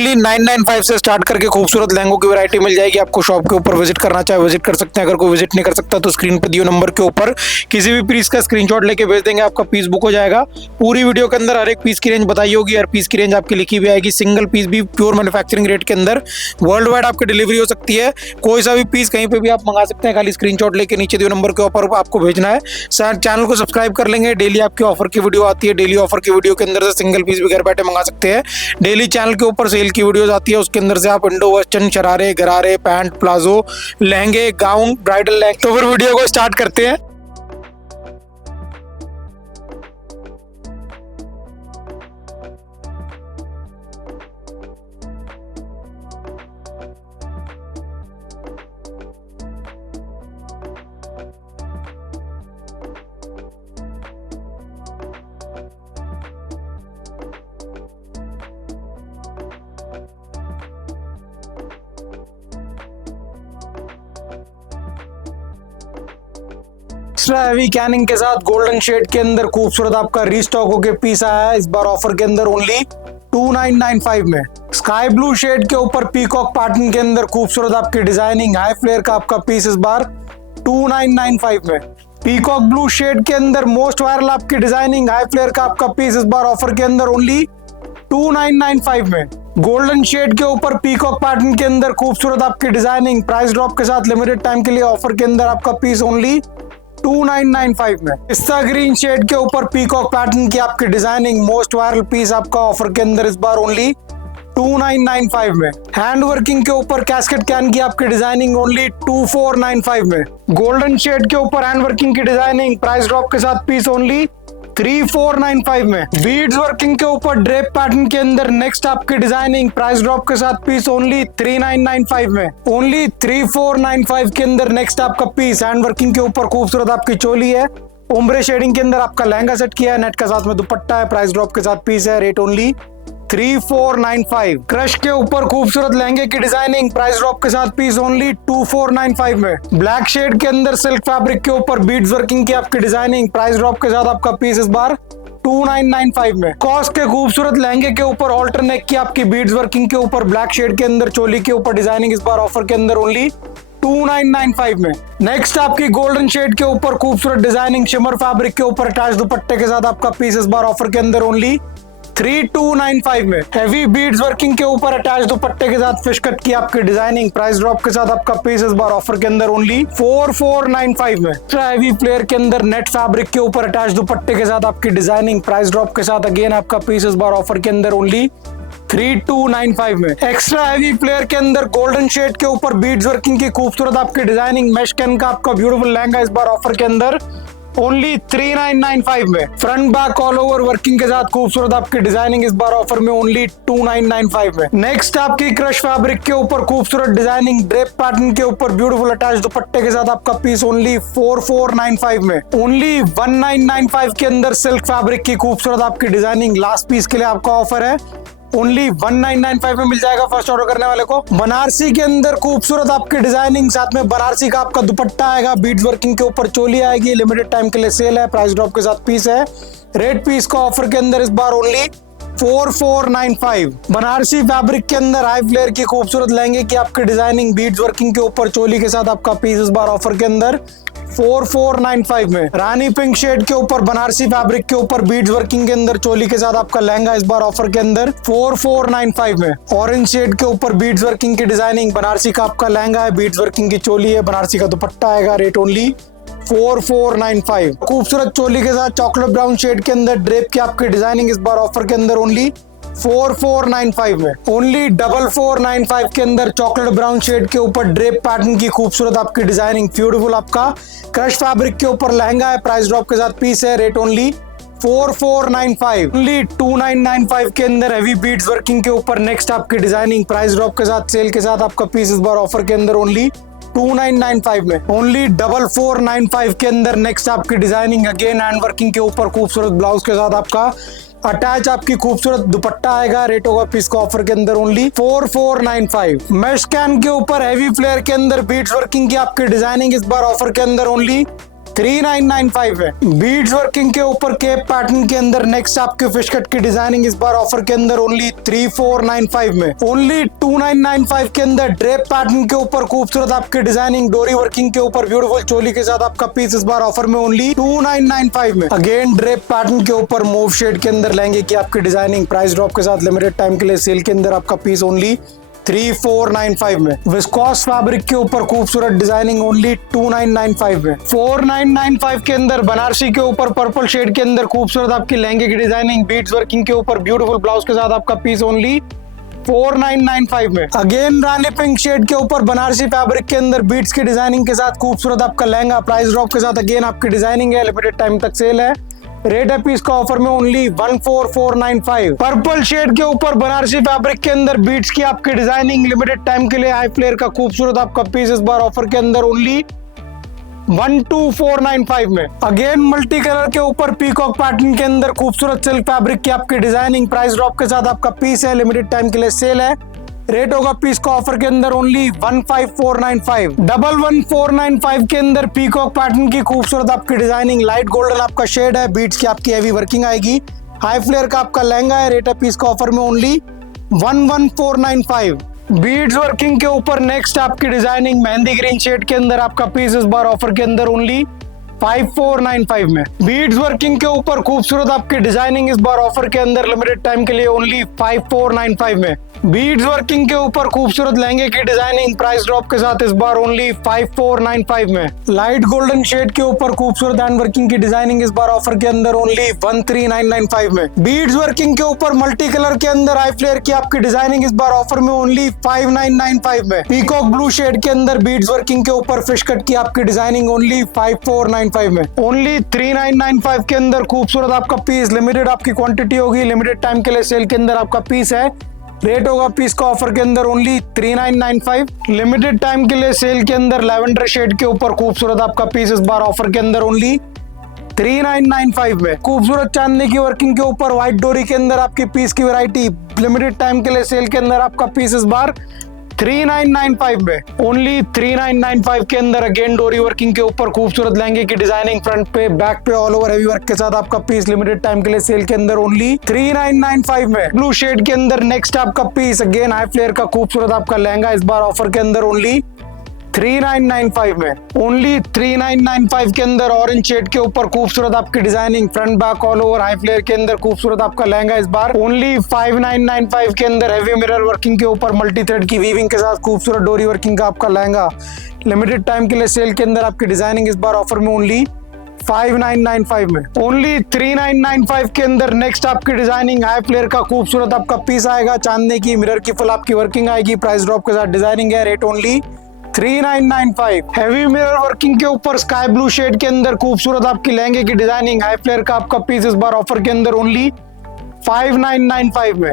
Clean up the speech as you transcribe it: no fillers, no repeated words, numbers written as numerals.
Only 995 से start करके खूबसूरत लहंगों की वैरायटी मिल जाएगी आपको। शॉप के ऊपर विजिट करना चाहे विजिट कर सकते हैं। अगर कोई विजिट नहीं कर सकता तो स्क्रीन पे दिए नंबर के ऊपर किसी भी पीस का स्क्रीनशॉट लेके भेज देंगे, आपका पीस बुक हो जाएगा। पूरी वीडियो के अंदर हर एक पीस की रेंज बताई होगी, हर पीस की रेंज आपकी लिखी भी आएगी। सिंगल पीस भी प्योर मैन्युफैक्चरिंग रेट के अंदर वर्ल्ड वाइड आपकी डिलीवरी हो सकती है। कोई सा भी पीस कहीं पे भी आप मंगा सकते हैं, खाली स्क्रीनशॉट लेके नीचे दिए नंबर के ऊपर आपको भेजना है। चैनल को सब्सक्राइब कर लेंगे, डेली आपकी ऑफर की वीडियो आती है। डेली ऑफर की वीडियो के अंदर से सिंगल पीस भी घर बैठे मंगा सकते हैं। डेली चैनल के ऊपर सेल की वीडियोस आती है, उसके अंदर से आप इंडो वेस्टर्न, शरारे, गरारे, पैंट, प्लाजो, लहंगे, गाउन, ब्राइडल लहंगे। तो फिर वीडियो को स्टार्ट करते हैं। एक्स्ट्रा हैवी कैनिंग के साथ गोल्डन शेड के अंदर खूबसूरत आपका रीस्टॉक होके पीस आया है इस बार ऑफर के अंदर ओनली 2995 में। स्काई ब्लू शेड के ऊपर पीकॉक पैटर्न के अंदर खूबसूरत आपकी डिजाइनिंग हाई फ्लेयर का आपका पीस इस बार 2995 में। पीकॉक ब्लू शेड के अंदर मोस्ट वायरल आपकी डिजाइनिंग हाई फ्लेयर का आपका पीस इस बार ऑफर के अंदर ओनली 2995 में। गोल्डन शेड के ऊपर पीकॉक पैटर्न के अंदर खूबसूरत आपकी डिजाइनिंग प्राइस ड्रॉप के साथ लिमिटेड टाइम के लिए ऑफर के अंदर आपका पीस ओनली 2995 में। पिस्ता ग्रीन शेड के ऊपर पीकॉक पैटर्न की आपकी डिजाइनिंग मोस्ट वायरल पीस आपका ऑफर के अंदर इस बार ओनली 2995 में। हैंड वर्किंग के ऊपर कैस्केट कैन की आपकी डिजाइनिंग ओनली 2495 में। गोल्डन शेड के ऊपर हैंड वर्किंग की डिजाइनिंग प्राइस ड्रॉप के साथ पीस ओनली 3495 में। बीड्स वर्किंग के ऊपर ड्रेप पैटर्न के अंदर नेक्स्ट आपकी डिजाइनिंग प्राइस ड्रॉप के साथ पीस ओनली 3995 में। ओनली 3495 के अंदर नेक्स्ट आपका पीस हैंड वर्किंग के ऊपर खूबसूरत आपकी चोली है। ओम्ब्रे शेडिंग के अंदर आपका लहंगा सेट किया है, नेट का साथ में दुपट्टा है, प्राइस ड्रॉप के साथ पीस है, रेट ओनली 3495। क्रश के ऊपर खूबसूरत लहंगे की डिजाइनिंग प्राइस ड्रॉप के साथ पीस ओनली 2495 में। ब्लैक शेड के अंदर सिल्क फैब्रिक के ऊपर बीड्स वर्किंग की आपकी डिजाइनिंग प्राइस ड्रॉप के साथ आपका पीस इस बार 2995 में। कॉस के खूबसूरत लहंगे के ऊपर ऑल्टर नेक की आपकी बीड्स वर्किंग के ऊपर ब्लैक शेड के अंदर चोली के ऊपर डिजाइनिंग इस बार ऑफर के अंदर ओनली 2995 में। नेक्स्ट आपकी गोल्डन शेड के ऊपर खूबसूरत डिजाइनिंग शिमर फैब्रिक के ऊपर अटैच दुपट्टे के साथ आपका पीस इस बार ऑफर के अंदर ओनली 3295 में। हैवी बीड्स वर्किंग के ऊपर अटैच दुपट्टे के साथ फिश कट की आपकी डिजाइनिंग प्राइस ड्रॉप के साथ आपका पीस इस बार ऑफर के अंदर ओनली 4495 में। हैवी फ्लेयर के अंदर नेट फैब्रिक के ऊपर अटैच दुपट्टे के साथ आपकी डिजाइनिंग प्राइस ड्रॉप के साथ अगेन आपका पीस इस बार ऑफर के अंदर ओनली 3295 में। एक्स्ट्रा हैवी फ्लेयर के अंदर गोल्डन शेड के ऊपर बीड्स वर्किंग की खूबसूरत आपकी डिजाइनिंग मैश कैन का आपका ब्यूटीफुल लहंगा इस बार ऑफर के अंदर ओनली 3995 में। Front back all over working के साथ खूबसूरत आपकी डिजाइनिंग इस बार ऑफर में ओनली 2995 में। नेक्स्ट आपकी क्रश फैब्रिक के ऊपर खूबसूरत डिजाइनिंग ड्रेप पैटर्न के ऊपर ब्यूटीफुल अटैच दुपट्टे के साथ आपका पीस ओनली 4495 में। ओनली 1995 के अंदर सिल्क फैब्रिक की खूबसूरत आपकी डिजाइनिंग लास्ट पीस के लिए आपका ऑफर है, ओनली 1995 में मिल जाएगा फर्स्ट ऑर्डर करने वाले को। बनारसी के अंदर खूबसूरत आपकी डिजाइनिंग साथ में बनारसी का आपका दुपट्टा आएगा, बीड्स वर्किंग के ऊपर चोली आएगी, लिमिटेड टाइम के लिए सेल है, प्राइस ड्रॉप के साथ पीस है, रेड पीस का ऑफर के अंदर इस बार ओनली 4495। बनारसी फैब्रिक के अंदर हाई फ्लेयर की खूबसूरत लहंगे की आपकी डिजाइनिंग बीड्स वर्किंग के ऊपर चोली के साथ आपका पीस इस बार ऑफर के अंदर 4495 में। रानी पिंक शेड के ऊपर बनारसी फैब्रिक के ऊपर बीड्स वर्किंग के अंदर चोली के साथ आपका लहंगा इस बार ऑफर के अंदर 4495 में। ऑरेंज शेड के ऊपर बीड्स वर्किंग की डिजाइनिंग बनारसी का आपका लहंगा है, बीड्स वर्किंग की चोली है, बनारसी का दुपट्टा आएगा, रेट ओनली 4495। खूबसूरत चोली के साथ चॉकलेट ब्राउन शेड के अंदर ड्रेप की आपकी डिजाइनिंग इस बार ऑफर के अंदर ओनली 4495 में। ओनली 4495 के अंदर चॉकलेट ब्राउन शेड के ऊपर ड्रेप पैटर्न की खूबसूरत आपकी डिजाइनिंग ब्यूटीफुल आपका क्रश फैब्रिक के ऊपर लहंगा है, प्राइस ड्रॉप के साथ पीस है, रेट ओनली 4495। ओनली 2995 के अंदर हैवी बीड्स वर्किंग के ऊपर नेक्स्ट आपकी डिजाइनिंग प्राइस ड्रॉप के साथ सेल के साथ आपका पीस इस बार ऑफर के अंदर ओनली 2995 में। ओनली 4495 के अंदर नेक्स्ट आपकी डिजाइनिंग अगेन हैंड वर्किंग के ऊपर खूबसूरत ब्लाउज के साथ आपका अटैच आपकी खूबसूरत दुपट्टा आएगा, रेट होगा पीस का ऑफर के अंदर ओनली 4495। मैश कैन के ऊपर हैवी फ्लेयर के अंदर बीड्स वर्किंग की आपकी डिजाइनिंग इस बार ऑफर के अंदर ओनली 3995 में। बीड्स वर्किंग के ऊपर केप पैटर्न के अंदर नेक्स्ट आपके फिश कट की डिजाइनिंग इस बार ऑफर के अंदर ओनली 3495 में। ओनली 2995 के अंदर ड्रेप पैटर्न के ऊपर खूबसूरत आपकी डिजाइनिंग डोरी वर्किंग के ऊपर ब्यूटीफुल चोली के साथ आपका पीस इस बार ऑफर में ओनली 2995 में। अगेन ड्रेप पैटर्न के ऊपर मूव शेड के अंदर लहंगे की आपकी डिजाइनिंग प्राइस ड्रॉप के साथ लिमिटेड टाइम के लिए सेल के अंदर आपका पीस ओनली 3495 में। विस्कॉस फैब्रिक के ऊपर खूबसूरत डिजाइनिंग ओनली 2995 में। 4995 के अंदर बनारसी के ऊपर पर्पल शेड के अंदर खूबसूरत आपकी लहंगे की डिजाइनिंग बीड्स वर्किंग के ऊपर ब्यूटीफुल ब्लाउज के साथ आपका पीस ओनली 4995 में। अगेन रानी पिंक शेड के ऊपर बनारसी फैब्रिक के अंदर बीड्स की डिजाइनिंग के साथ खूबसूरत आपका लहंगा प्राइस ड्रॉप के साथ अगेन आपकी डिजाइनिंग है, लिमिटेड टाइम तक सेल है। रेट है पीस का ऑफर में ओनली 14495। पर्पल शेड के ऊपर बनारसी फैब्रिक के अंदर बीट्स की आपकी डिजाइनिंग लिमिटेड टाइम के लिए हाई फ्लेयर का खूबसूरत आपका पीस इस बार ऑफर के अंदर ओनली 12495 में। अगेन मल्टी कलर के ऊपर पीकॉक पैटर्न के अंदर खूबसूरत सिल्क फैब्रिक की आपकी डिजाइनिंग प्राइस ड्रॉप के साथ आपका पीस है, लिमिटेड टाइम के लिए सेल है। रेट होगा पीस का ऑफर के अंदर ओनली 15495। 11495 के अंदर पीकॉक पैटर्न की खूबसूरत आपकी डिजाइनिंग लाइट गोल्डन आपका शेड है, बीट्स की आपकी हैवी वर्किंग आएगी, हाई फ्लेयर का आपका लहंगा है। रेट है पीस का ऑफर में ओनली 11495। बीड्स वर्किंग के ऊपर नेक्स्ट आपकी डिजाइनिंग मेहंदी ग्रीन शेड के अंदर आपका पीस इस बार ऑफर के अंदर ओनली 5495 में। बीड्स वर्किंग के ऊपर खूबसूरत आपकी डिजाइनिंग इस बार ऑफर के अंदर लिमिटेड टाइम के लिए ओनली 5495 में। बीड्स वर्किंग के ऊपर खूबसूरत लहंगे की डिजाइनिंग प्राइस ड्रॉप के साथ इस बार ओनली 5495 में। लाइट गोल्डन शेड के ऊपर खूबसूरत हैंड वर्किंग की डिजाइनिंग इस बार ऑफर के अंदर ओनली 13995 में। बीड्स वर्किंग के ऊपर मल्टी कलर के अंदर हाई फ्लेयर की आपकी डिजाइनिंग इस बार ऑफर में ओनली 5995 में। पीकॉक ब्लू शेड के अंदर बीड्स वर्किंग के ऊपर फिश कट की आपकी डिजाइनिंग ओनली 5495 में। ओनली 3995 के अंदर खूबसूरत आपका पीस, लिमिटेड आपकी क्वांटिटी होगी, लिमिटेड टाइम के लिए सेल के अंदर आपका पीस है। रेट होगा पीस का ऑफर के अंदर ओनली 3995। लिमिटेड टाइम के लिए सेल के अंदर लैवेंडर शेड के ऊपर खूबसूरत आपका पीस इस बार ऑफर के अंदर ओनली 3995 में। खूबसूरत चांदनी की वर्किंग के ऊपर व्हाइट डोरी के अंदर आपकी पीस की वैरायटी, लिमिटेड टाइम के लिए सेल के अंदर आपका पीस इस बार 3995 में। ओनली 3995 के अंदर अगेन डोरी वर्किंग के ऊपर खूबसूरत लहंगे की डिजाइनिंग फ्रंट पे बैक पे ऑल ओवर हेवी वर्क के साथ आपका पीस लिमिटेड टाइम के लिए सेल के अंदर ओनली 3995 में। ब्लू शेड के अंदर नेक्स्ट आपका पीस अगेन हाई फ्लेयर का खूबसूरत आपका लहंगा इस बार ऑफर के अंदर ओनली 3995 में। ओनली 3995 के अंदर ऑरेंज शेड के ऊपर खूबसूरत आपकी designing front back all over high flare के अंदर खूबसूरत आपका लहंगा इस बार ओनली 5995 के अंदर हेवी मिरर वर्किंग के ऊपर मल्टी थ्रेड की वीविंग के साथ खूबसूरत डोरी वर्किंग का आपका लहंगा लिमिटेड टाइम के लिए सेल के अंदर आपकी डिजाइनिंग इस बार ऑफर में ओनली 5995 में। ओनली 3995 के अंदर नेक्स्ट आपकी डिजाइनिंग हाई फ्लेयर का खूबसूरत आपका पीस आएगा, चांदनी की मिरर की फुल आपकी वर्किंग आएगी, प्राइस ड्रॉप के साथ डिजाइनिंग है। Rate only 3995। Heavy mirror working के ऊपर स्काई ब्लू शेड के अंदर खूबसूरत आपकी लहंगे की डिजाइनिंग हाई फ्लेयर का आपका पीस इस बार ऑफर के अंदर ओनली 5995 में।